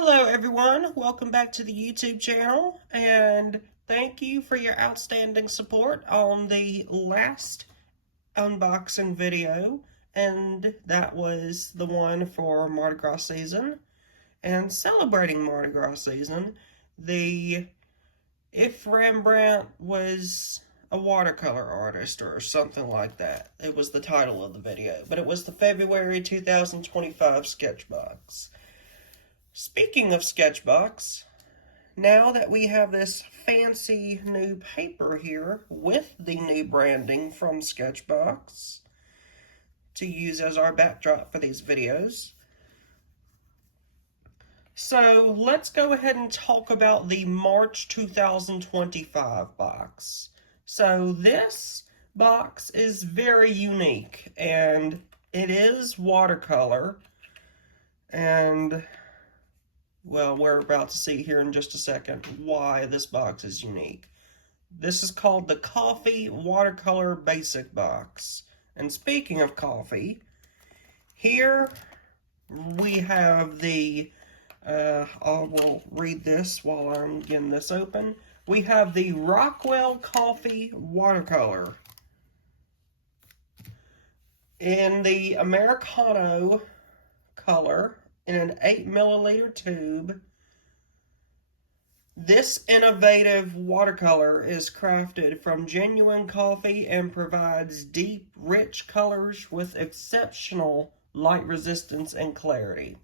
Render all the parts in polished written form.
Hello everyone, welcome back to the YouTube channel, and thank you for your outstanding support on the last unboxing video, and that was the one for Mardi Gras season. And celebrating Mardi Gras season, if Rembrandt was a watercolor artist or something like that. It was the title of the video, but it was the February 2025 SketchBox. Speaking of SketchBox, now that we have this fancy new paper here with the new branding from SketchBox to use as our backdrop for these videos, so let's go ahead and talk about the March 2025 box. So this box is very unique, and it is watercolor, and well, we're about to see here in just a second why this box is unique. This is called the Coffee Watercolor Basic Box. And speaking of coffee, here we have the, I will read this while I'm getting this open. We have the Rockwell Coffee Watercolor in the Americano color, in an 8 milliliter tube. This innovative watercolor is crafted from genuine coffee and provides deep, rich colors with exceptional light resistance and clarity.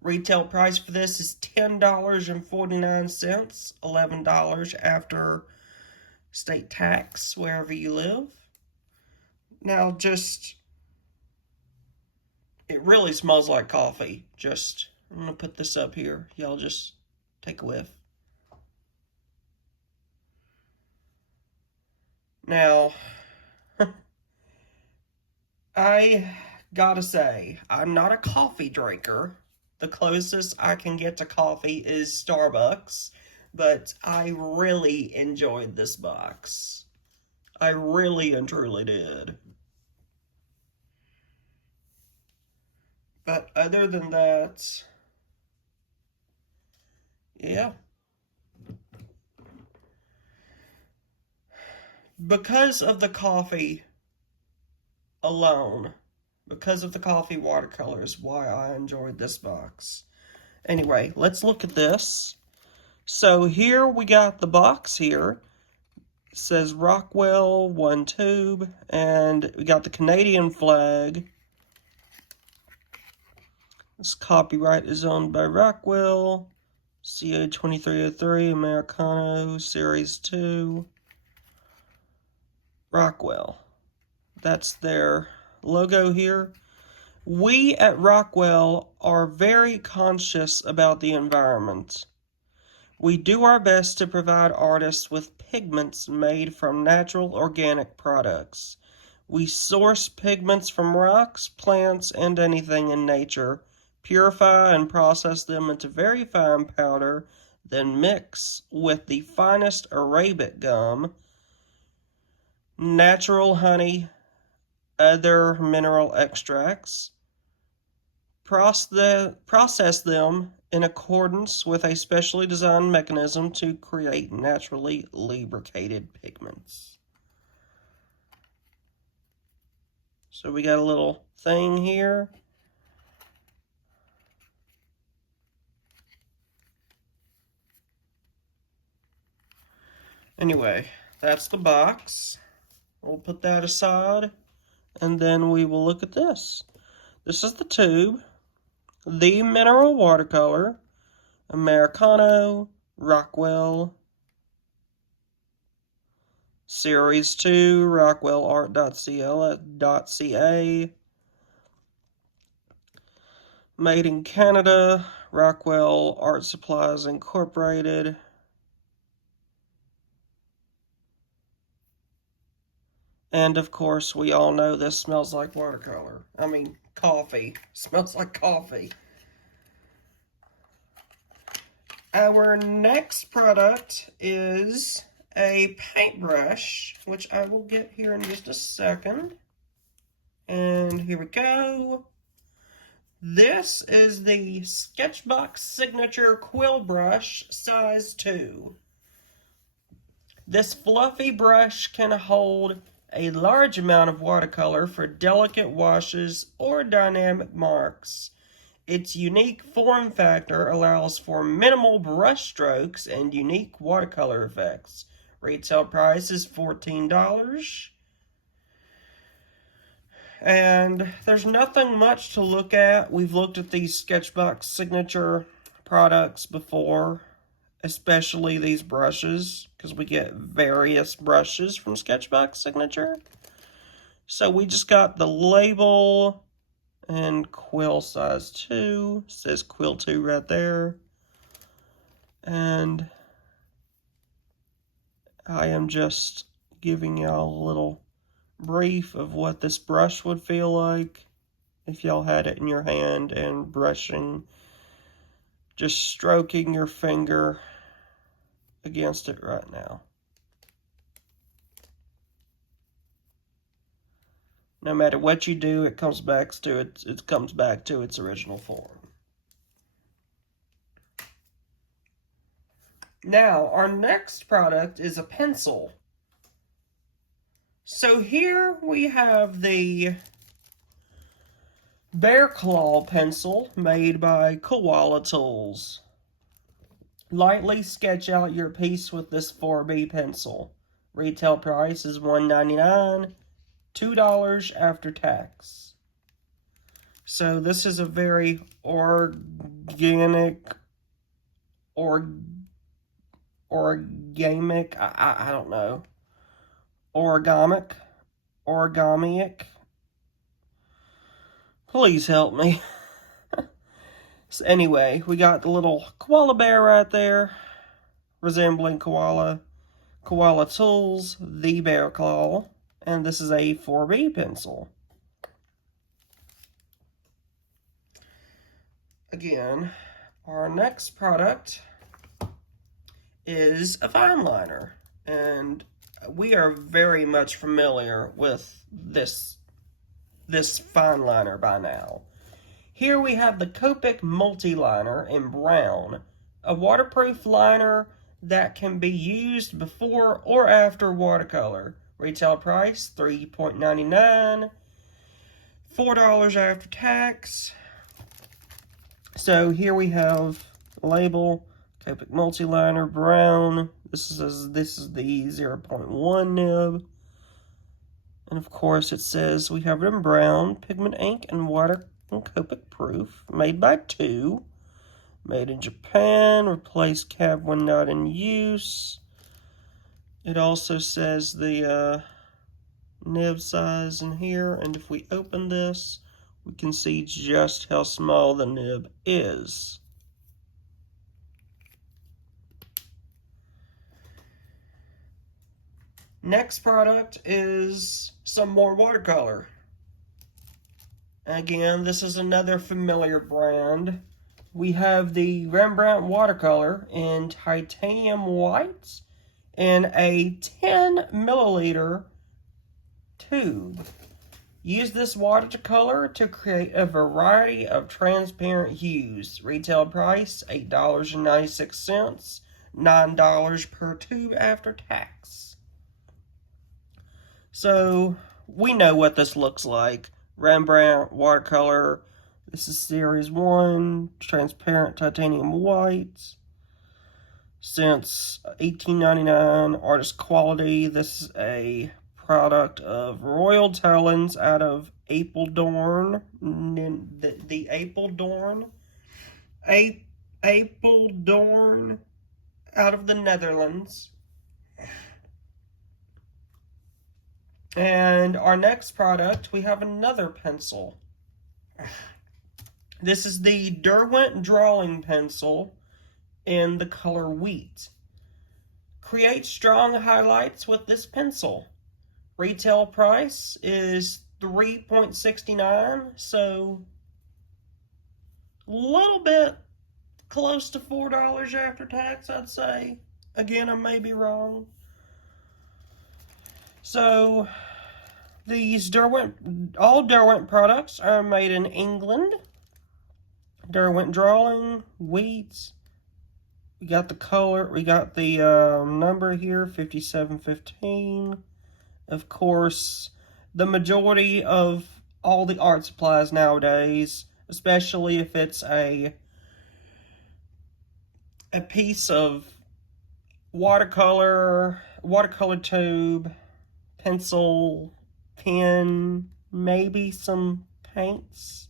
Retail price for this is $10.49, $11 after state tax wherever you live. Now, it really smells like coffee. I'm going to put this up here. Y'all just take a whiff. Now, I gotta say, I'm not a coffee drinker. The closest I can get to coffee is Starbucks, but I really enjoyed this box. I really and truly did. But other than that, yeah. Because of the coffee alone, because of the coffee watercolors, why I enjoyed this box. Anyway, let's look at this. So here we got the box here. It says Rockwell, one tube, and we got the Canadian flag. This copyright is owned by Rockwell, CA 2303, Americano, Series 2, Rockwell. That's their logo here. We at Rockwell are very conscious about the environment. We do our best to provide artists with pigments made from natural organic products. We source pigments from rocks, plants, and anything in nature, purify and process them into very fine powder, then mix with the finest Arabic gum, natural honey, other mineral extracts, process them in accordance with a specially designed mechanism to create naturally lubricated pigments. So we got a little thing here. Anyway, that's the box. We'll put that aside, and then we will look at this. This is the tube, the mineral watercolor, Americano, Rockwell, Series 2, rockwellart.ca, made in Canada, Rockwell Art Supplies Incorporated. And of course, we all know this smells like watercolor. I mean, coffee. Smells like coffee. Our next product is a paintbrush, which I will get here in just a second. And here we go. This is the SketchBox Signature Quill Brush size 2. This fluffy brush can hold a large amount of watercolor for delicate washes or dynamic marks. Its unique form factor allows for minimal brush strokes and unique watercolor effects. Retail price is $14. And there's nothing much to look at. We've looked at these SketchBox Signature products before, especially these brushes, because we get various brushes from SketchBox Signature. So we just got the label and quill size 2. It says quill 2 right there. And I am just giving y'all a little brief of what this brush would feel like if y'all had it in your hand and brushing, just stroking your finger against it right now. No matter what you do, it comes back to its original form. Now, our next product is a pencil. So here we have the Bear Claw pencil made by Koala Tools. Lightly sketch out your piece with this 4B pencil. Retail price is $1.99, $2 after tax. So this is a very organic, I don't know. Origamic. Please help me. So anyway, we got the little koala bear right there, resembling Koala Tools, the Bear Claw, and this is a 4B pencil. Again, our next product is a fine liner, and we are very much familiar with this fine liner by now. Here we have the Copic multi-liner in brown, a waterproof liner that can be used before or after watercolor. Retail price $3.99, $4 after tax. So here we have the label, Copic multi-liner brown. This is the 0.1 nib. And of course it says we have it in brown, pigment ink and water and Copic proof, made by 2, made in Japan, replace cab when not in use. It also says the nib size in here, and if we open this, we can see just how small the nib is. Next product is some more watercolor. Again, this is another familiar brand. We have the Rembrandt watercolor in titanium white in a 10 milliliter tube. Use this watercolor to create a variety of transparent hues. Retail price $8.96, $9 per tube after tax. So we know what this looks like. Rembrandt watercolor. This is series 1, transparent titanium white. Since 1899, artist quality. This is a product of Royal Talons out of Apeldoorn. The Apeldoorn out of the Netherlands. And our next product, we have another pencil. This is the Derwent drawing pencil in the color wheat. Create strong highlights with this pencil. Retail price is $3.69, so a little bit close to $4 after tax, I'd say. Again, I may be wrong. So these all Derwent products are made in England. Derwent drawing, weeds. We got the color, we got the number here, 5715. Of course, the majority of all the art supplies nowadays, especially if it's a piece of watercolor tube, pencil, pen, maybe some paints.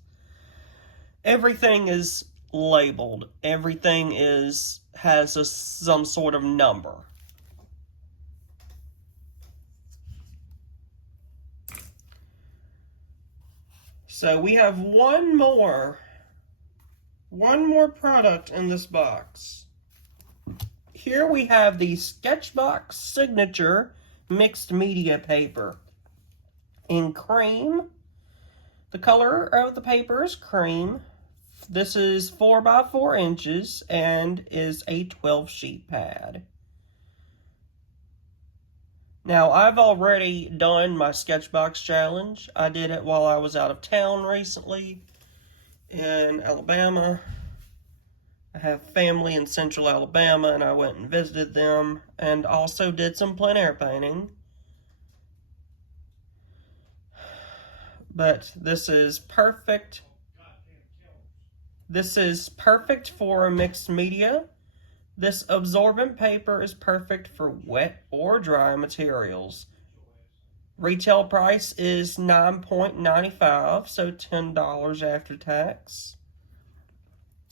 Everything is labeled. Everything has some sort of number. So we have one more product in this box. Here we have the SketchBox Signature Mixed Media Paper in cream. The color of the paper is cream. This is 4 by 4 inches and is a 12 sheet pad. Now, I've already done my SketchBox challenge. I did it while I was out of town recently in Alabama. I have family in central Alabama, and I went and visited them, and also did some plein air painting. But this is perfect. This is perfect for mixed media. This absorbent paper is perfect for wet or dry materials. Retail price is $9.95, so $10 after tax.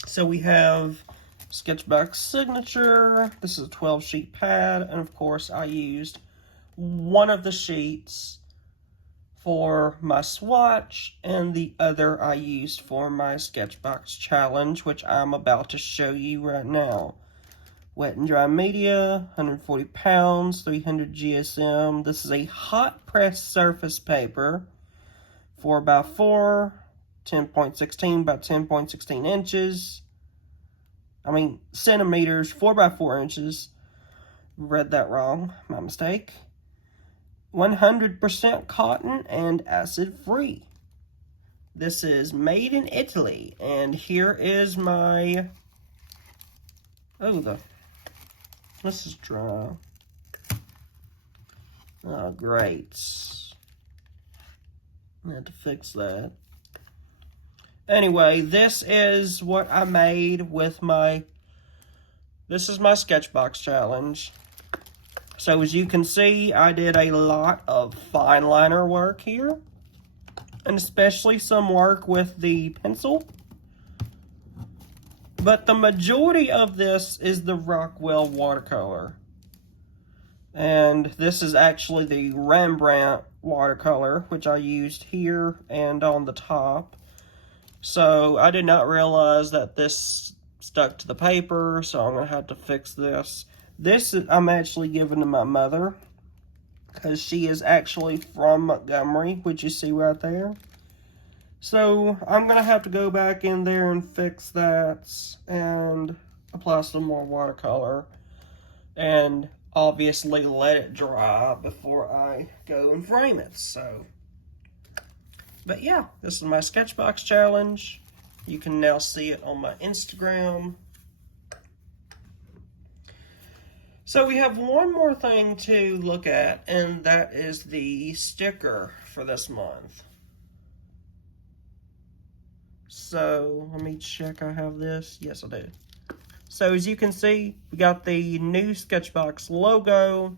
So we have SketchBox Signature. This is a 12 sheet pad, and of course I used one of the sheets for my swatch, and the other I used for my SketchBox challenge, which I'm about to show you right now. Wet and dry media, 140 pounds, 300 GSM. This is a hot press surface paper, 4 by 4, 10.16 by 10.16 inches. Centimeters, 4 by 4 inches. Read that wrong, my mistake. 100% cotton and acid free. This is made in Italy, and here is my, this is dry. Oh, great. I had to fix that. Anyway, this is what I made with this is my SketchBox challenge. So as you can see, I did a lot of fine liner work here, and especially some work with the pencil. But the majority of this is the Rockwell watercolor. And this is actually the Rembrandt watercolor, which I used here and on the top. So I did not realize that this stuck to the paper, so I'm going to have to fix this. This I'm actually giving to my mother, because she is actually from Montgomery, which you see right there. So I'm going to have to go back in there and fix that and apply some more watercolor. And obviously let it dry before I go and frame it. But yeah, this is my SketchBox challenge. You can now see it on my Instagram. So we have one more thing to look at, and that is the sticker for this month. So let me check I have this. Yes, I do. So as you can see, we got the new SketchBox logo.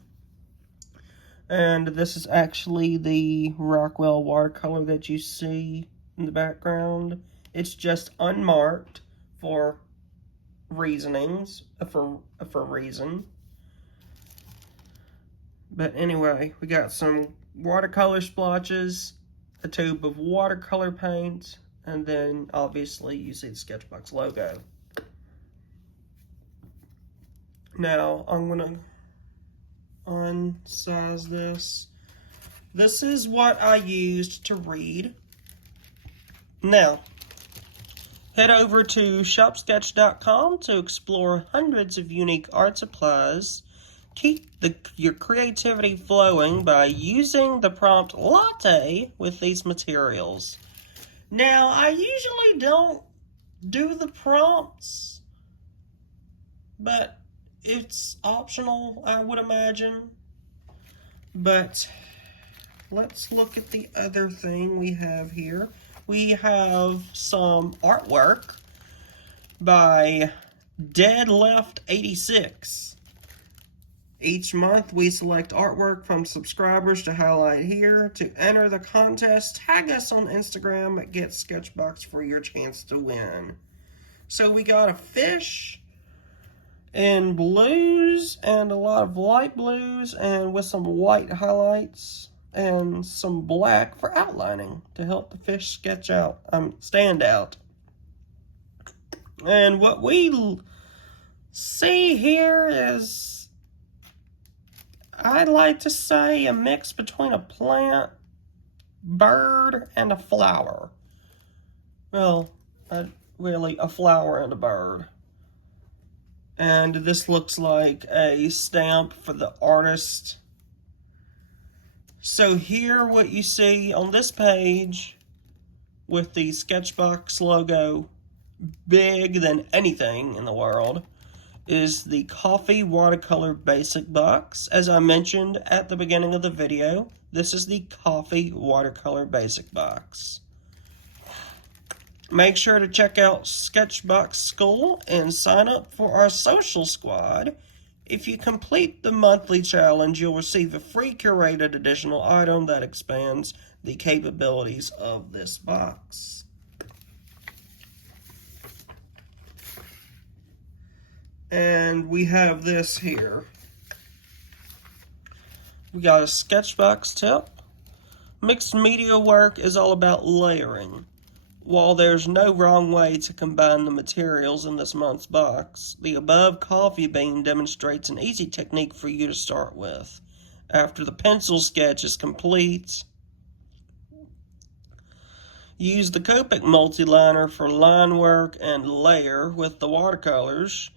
And this is actually the Rockwell watercolor that you see in the background. It's just unmarked for reasonings, for reason. But anyway, we got some watercolor splotches, a tube of watercolor paint, and then obviously you see the SketchBox logo. Now I'm gonna unsize this. This is what I used to read. Now, head over to shopsketch.com to explore hundreds of unique art supplies. Keep your creativity flowing by using the prompt latte with these materials. Now, I usually don't do the prompts, but it's optional, I would imagine. But let's look at the other thing we have here. We have some artwork by Deadlift86. Each month we select artwork from subscribers to highlight here. To enter the contest, tag us on Instagram at Get SketchBox for your chance to win. So we got a fish in blues and a lot of light blues and with some white highlights and some black for outlining to help the fish stand out. And what we see here is, I'd like to say, a mix between a plant, bird, and a flower. Well, really a flower and a bird. And this looks like a stamp for the artist. So here what you see on this page with the SketchBox logo big than anything in the world is the Coffee Watercolor Basic Box. As I mentioned at the beginning of the video, this is the Coffee Watercolor Basic Box. Make sure to check out SketchBox School and sign up for our social squad. If you complete the monthly challenge, you'll receive a free curated additional item that expands the capabilities of this box. And we have this here. We got a SketchBox tip. Mixed media work is all about layering. While there's no wrong way to combine the materials in this month's box, the above coffee bean demonstrates an easy technique for you to start with. After the pencil sketch is complete, use the Copic multiliner for line work and layer with the watercolors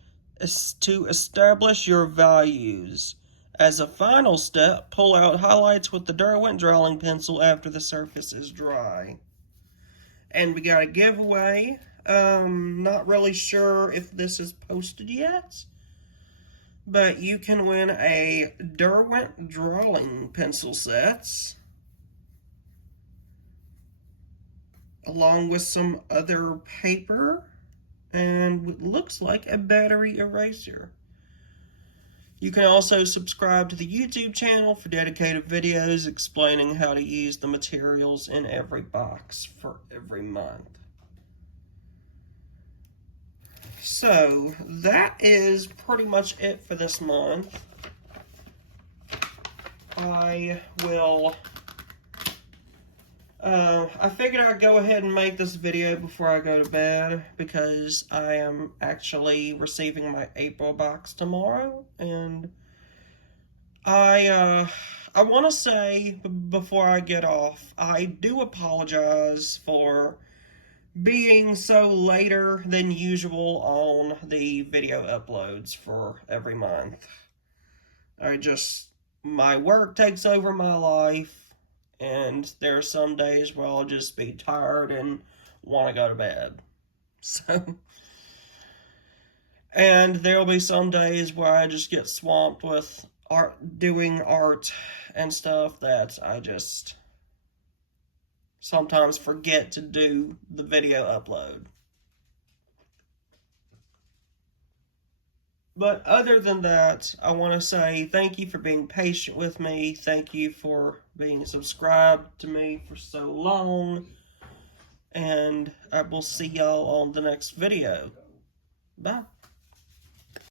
to establish your values. As a final step, pull out highlights with the Derwent drawing pencil after the surface is dry. And we got a giveaway. Not really sure if this is posted yet, but you can win a Derwent drawing pencil sets along with some other paper and what looks like a battery eraser. You can also subscribe to the YouTube channel for dedicated videos explaining how to use the materials in every box for every month. So that is pretty much it for this month. I figured I'd go ahead and make this video before I go to bed because I am actually receiving my April box tomorrow, and I want to say before I get off, I do apologize for being so later than usual on the video uploads for every month. My work takes over my life. And there are some days where I'll just be tired and want to go to bed. And there'll be some days where I just get swamped with doing art and stuff that I just sometimes forget to do the video upload. But other than that, I want to say thank you for being patient with me. Thank you for being subscribed to me for so long. And I will see y'all on the next video. Bye.